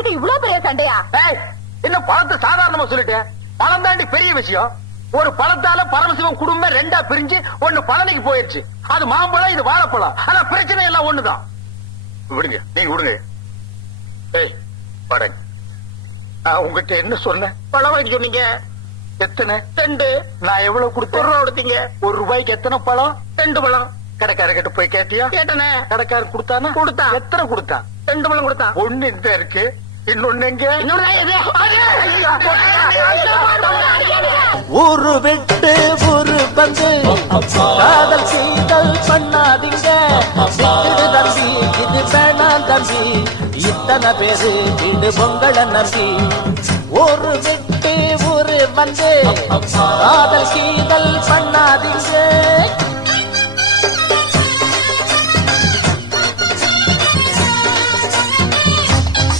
பழத்துக்கு இவ்வளவு பெரிய சண்டையா? இன்னும் பழத்தை சாதாரணமா சொல்லிட்டேன். பழம் தாண்டி பெரிய விஷயம். ஒரு பழத்தால பரமசிவம் குடும்பம் ரெண்டா பிரிஞ்சு ஒண்ணு பழனிக்கு போயிருச்சு. அது மாம்பழம், இது வாழைப்பழம். ஆனா பிரச்சனை எல்லாம் ஒண்ணுதான். விடுங்க, நீங்க விடுங்க. ஏய் படங்க, நான் உங்ககிட்ட என்ன சொன்னேன்? பழம் வாங்கி சொன்னீங்க. எத்தனை? 2. நான் எவ்வளவு கொடுத்தேன்? 1 ரூபா கொடுத்தீங்க. 1 ரூபாய்க்கு எத்தனை பழம்? 2 பழம். கடைக்காரர்கிட்ட போய் கேட்டியா? கேட்டனே. கடைக்காரர் கொடுத்தானா? கொடுத்தான். எத்தனை கொடுத்தான்? 2 பழம் கொடுத்தான். ஒண்ணு இந்த இருக்கு, இன்னொன்னு எங்க? ஊரு விட்டு ஊரு வந்து காதல் சீதல் பண்ணாதீங்க. விட்டுடு தம்பி, இது வேணாம் தம்பி, இத்தனை பேரு வீடு பொங்கலை நம்பி. ஊரு விட்டு ஊரு வந்து காதல் சீதல் பண்ணாதீங்க.